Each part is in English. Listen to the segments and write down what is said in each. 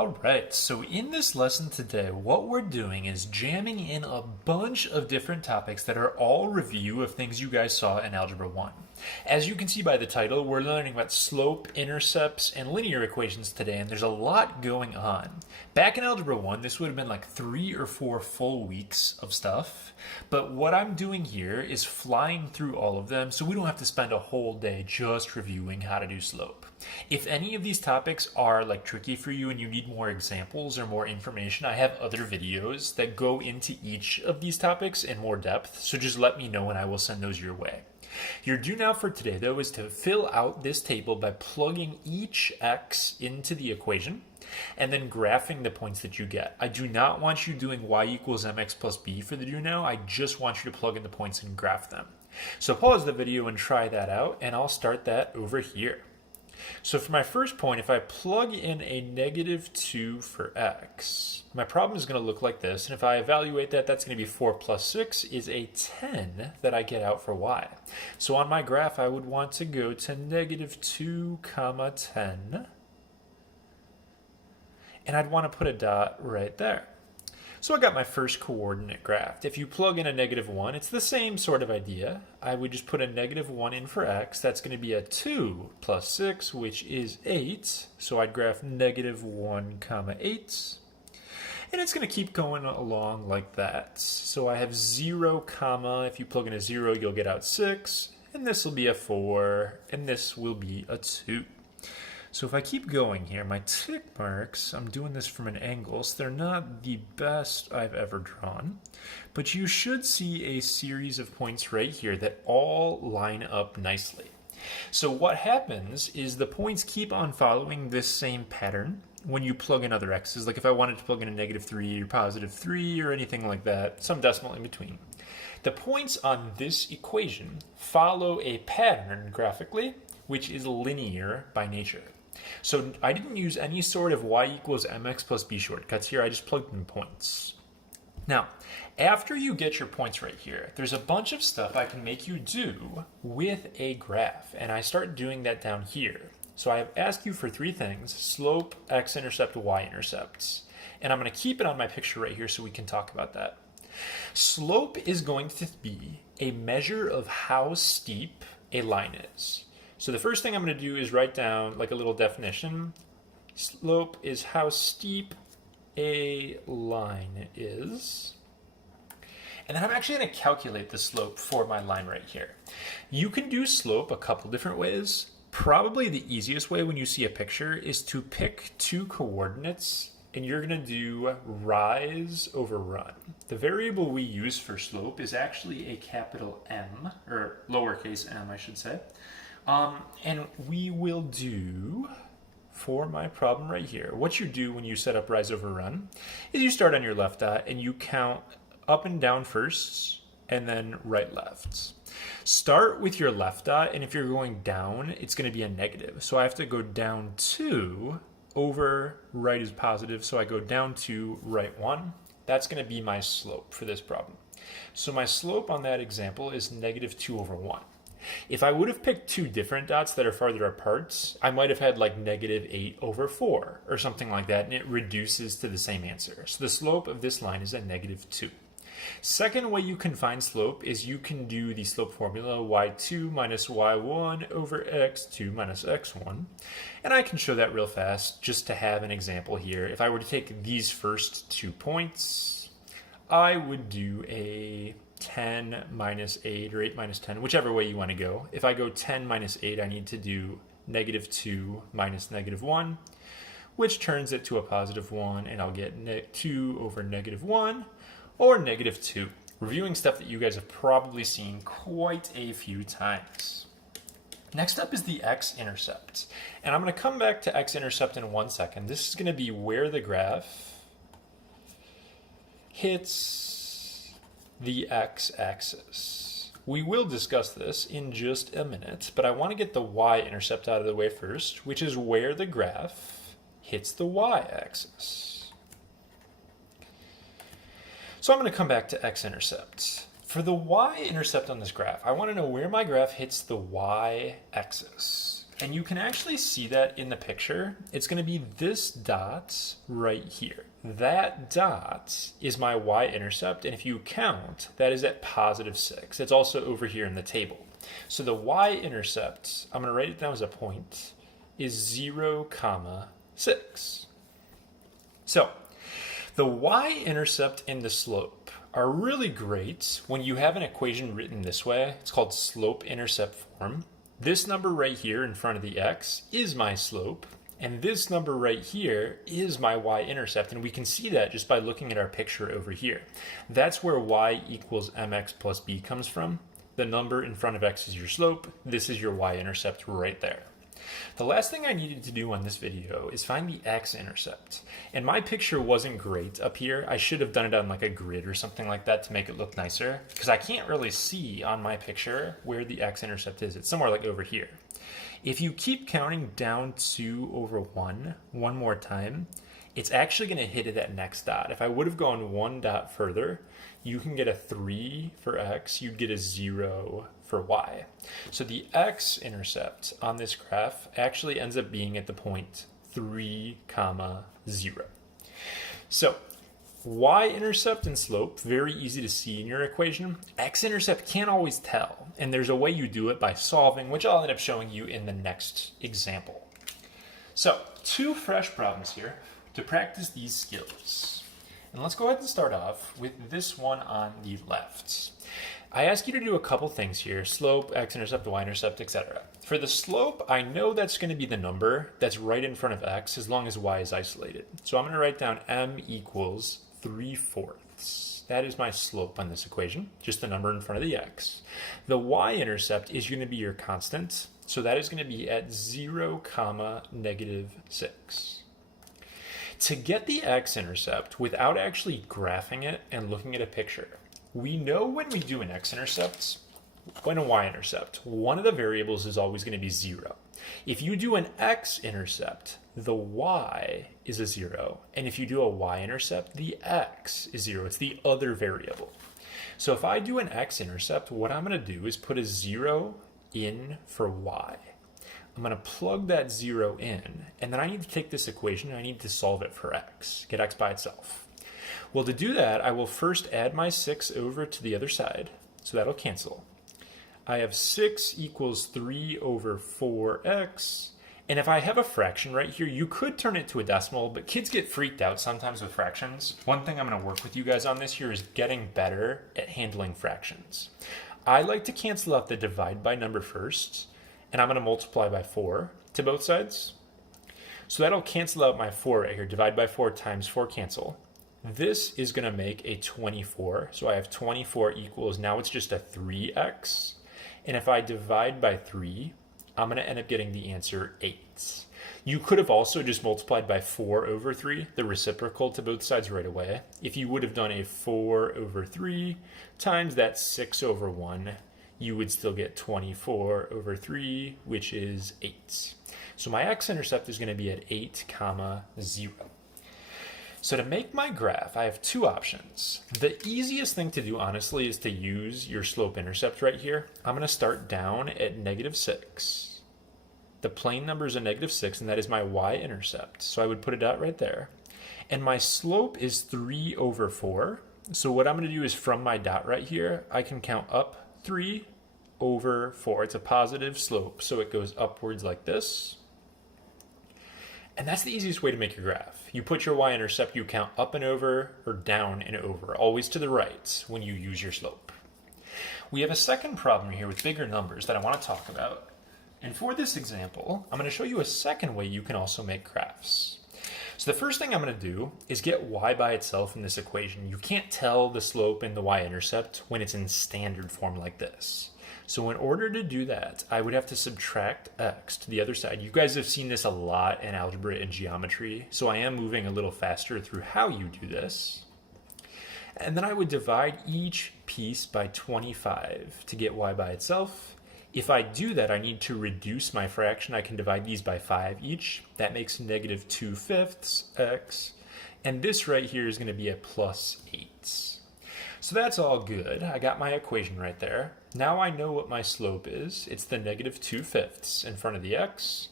Alright, so in this lesson today, what we're doing is jamming in a bunch of different topics that are all review of things you guys saw in Algebra 1. As you can see by the title, we're learning about slope, intercepts, and linear equations today, and there's a lot going on. Back in Algebra 1, this would have been like 3 or 4 full weeks of stuff, but what I'm doing here is flying through all of them so we don't have to spend a whole day just reviewing how to do slope. If any of these topics are like tricky for you and you need more examples or more information, I have other videos that go into each of these topics in more depth, so just let me know and I will send those your way. Your do now for today, though, is to fill out this table by plugging each x into the equation and then graphing the points that you get. I do not want you doing y equals mx plus b for the do now. I just want you to plug in the points and graph them. So pause the video and try that out, and I'll start that over here. So for my first point, if I plug in a -2 for x, my problem is going to look like this. And if I evaluate that, that's going to be 4 plus 6 is a 10 that I get out for y. So on my graph, I would want to go to -2 comma 10. And I'd want to put a dot right there. So I got my first coordinate graphed. If you plug in a -1, it's the same sort of idea. I would just put a -1 in for x. That's going to be a 2 plus 6, which is 8. So I'd graph -1 comma 8. And it's going to keep going along like that. So I have 0 comma. If you plug in a 0, you'll get out 6. And this will be a 4. And this will be a 2. So if I keep going here, my tick marks, I'm doing this from an angle, so they're not the best I've ever drawn. But you should see a series of points right here that all line up nicely. So what happens is the points keep on following this same pattern when you plug in other x's. Like if I wanted to plug in a -3 or +3 or anything like that, some decimal in between. The points on this equation follow a pattern graphically, which is linear by nature. So I didn't use any sort of y equals mx plus b shortcuts here. I just plugged in points. Now, after you get your points right here, there's a bunch of stuff I can make you do with a graph. And I start doing that down here. So I have asked you for 3 things: slope, x-intercept, y-intercepts. And I'm going to keep it on my picture right here so we can talk about that. Slope is going to be a measure of how steep a line is. So the first thing I'm going to do is write down like a little definition. Slope is how steep a line is. And then I'm actually going to calculate the slope for my line right here. You can do slope a couple different ways. Probably the easiest way when you see a picture is to pick 2 coordinates and you're going to do rise over run. The variable we use for slope is actually a capital M, or lowercase m I should say. And we will do, for my problem right here, what you do when you set up rise over run is you start on your left dot and you count up and down first and then right left. Start with your left dot, and if you're going down, it's going to be a negative. So I have to go down 2 over right is positive, so I go down 2, right 1. That's going to be my slope for this problem. So my slope on that example is -2 over 1. If I would have picked 2 different dots that are farther apart, I might have had like -8 over 4 or something like that, and it reduces to the same answer. So the slope of this line is a -2. Second way you can find slope is you can do the slope formula y2 minus y1 over x2 minus x1. And I can show that real fast just to have an example here. If I were to take these first 2 points, I would do a 10 minus 8 or 8 minus 10, whichever way you want to go. If I go 10 minus 8, I need to do -2 minus -1, which turns it to a +1, and I'll get 2 over -1 or -2. Reviewing stuff that you guys have probably seen quite a few times. Next up is the X-Intercept. And I'm going to come back to X-Intercept in 1 second. This is going to be where the graph hits the x-axis. We will discuss this in just a minute, but I want to get the y-intercept out of the way first, which is where the graph hits the y-axis. So I'm going to come back to x-intercept. For the y-intercept on this graph, I want to know where my graph hits the y-axis. And you can actually see that in the picture. It's going to be this dot right here. That dot is my y-intercept, and if you count, that is at positive 6. It's also over here in the table. So the y-intercept, I'm going to write it down as a point, is 0, 6. So the y-intercept and the slope are really great when you have an equation written this way. It's called slope-intercept form. This number right here in front of the x is my slope, and this number right here is my y-intercept, and we can see that just by looking at our picture over here. That's where y equals mx plus b comes from. The number in front of x is your slope. This is your y-intercept right there. The last thing I needed to do on this video is find the x-intercept. And my picture wasn't great up here. I should have done it on like a grid or something like that to make it look nicer, because I can't really see on my picture where the x-intercept is. It's somewhere like over here. If you keep counting down 2 over 1 one more time, it's actually going to hit at that next dot. If I would have gone one dot further, you can get a 3 for x, you'd get a 0 for y. So the x-intercept on this graph actually ends up being at the point 3, 0. So y-intercept and slope, very easy to see in your equation. X-intercept can't always tell, and there's a way you do it by solving, which I'll end up showing you in the next example. So 2 fresh problems here to practice these skills. And let's go ahead and start off with this one on the left. I ask you to do a couple things here: slope, x-intercept, y-intercept, etc. For the slope, I know that's going to be the number that's right in front of x as long as y is isolated. So I'm going to write down m equals 3/4. That is my slope on this equation, just the number in front of the x. The y-intercept is going to be your constant, so that is going to be at 0, -6. To get the x-intercept without actually graphing it and looking at a picture, we know when we do an x-intercept, when a y-intercept, one of the variables is always going to be 0. If you do an x-intercept, the y is a 0. And if you do a y-intercept, the x is 0. It's the other variable. So if I do an x-intercept, what I'm going to do is put a 0 in for y. I'm going to plug that 0 in, and then I need to take this equation and I need to solve it for x, get x by itself. Well, to do that, I will first add my 6 over to the other side, so that'll cancel. I have 6 equals 3 over 4x, and if I have a fraction right here, you could turn it to a decimal, but kids get freaked out sometimes with fractions. One thing I'm going to work with you guys on this year is getting better at handling fractions. I like to cancel out the divide by number first, and I'm going to multiply by 4 to both sides. So that'll cancel out my 4 right here. Divide by 4 times 4 cancel. This is going to make a 24. So I have 24 equals, now it's just a 3x. And if I divide by 3, I'm going to end up getting the answer 8. You could have also just multiplied by 4 over 3, the reciprocal to both sides right away. If you would have done a 4 over 3 times that 6 over 1, you would still get 24 over 3, which is 8. So my x-intercept is going to be at 8, 0. So to make my graph, I have 2 options. The easiest thing to do, honestly, is to use your slope-intercept right here. I'm going to start down at -6. The plane number is a -6, and that is my y-intercept. So I would put a dot right there. And my slope is 3 over 4. So what I'm going to do is from my dot right here, I can count up 3 over 4. It's a positive slope, so it goes upwards like this. And that's the easiest way to make your graph. You put your y-intercept, you count up and over or down and over, always to the right when you use your slope. We have a second problem here with bigger numbers that I want to talk about. And for this example, I'm going to show you a second way you can also make graphs. So the first thing I'm going to do is get y by itself in this equation. You can't tell the slope and the y-intercept when it's in standard form like this. So in order to do that, I would have to subtract x to the other side. You guys have seen this a lot in algebra and geometry, so I am moving a little faster through how you do this. And then I would divide each piece by 25 to get y by itself. If I do that, I need to reduce my fraction. I can divide these by 5 each. That makes -2/5 x. And this right here is going to be a +8. So that's all good. I got my equation right there. Now I know what my slope is. It's the negative 2/5 in front of the x.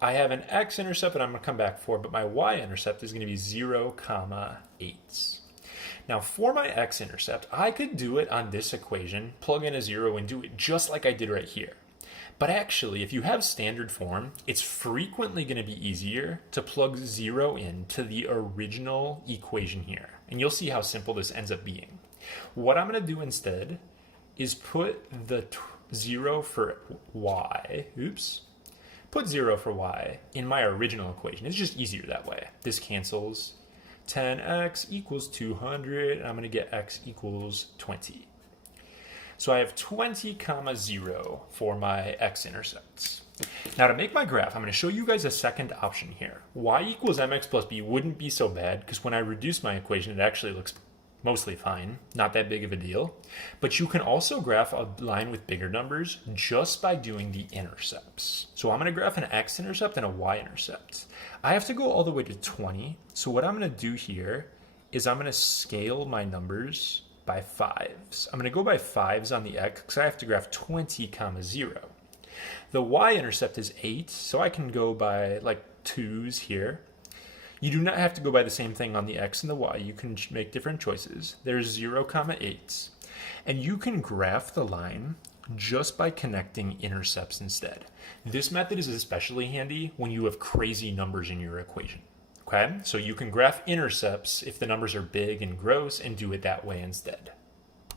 I have an x-intercept that I'm going to come back for, but my y-intercept is going to be 0, 8. Now for my x-intercept, I could do it on this equation, plug in a 0 and do it just like I did right here. But actually, if you have standard form, it's frequently going to be easier to plug 0 into the original equation here. And you'll see how simple this ends up being. What I'm going to do instead is put the 0 for y, put 0 for y in my original equation. It's just easier that way. This cancels. 10x equals 200, and I'm going to get x equals 20. So I have 20, 0 for my x-intercepts. Now to make my graph, I'm going to show you guys a second option here. Y equals mx plus b wouldn't be so bad, because when I reduce my equation, it actually looks mostly fine, not that big of a deal. But you can also graph a line with bigger numbers just by doing the intercepts. So I'm going to graph an x-intercept and a y-intercept. I have to go all the way to 20. So what I'm going to do here is I'm going to scale my numbers by 5s. I'm going to go by 5s on the x because I have to graph 20, 0. The y-intercept is 8, so I can go by like 2s here. You do not have to go by the same thing on the x and the y. You can make different choices. There's 0, 8. And you can graph the line just by connecting intercepts instead. This method is especially handy when you have crazy numbers in your equation. Okay, so you can graph intercepts if the numbers are big and gross and do it that way instead.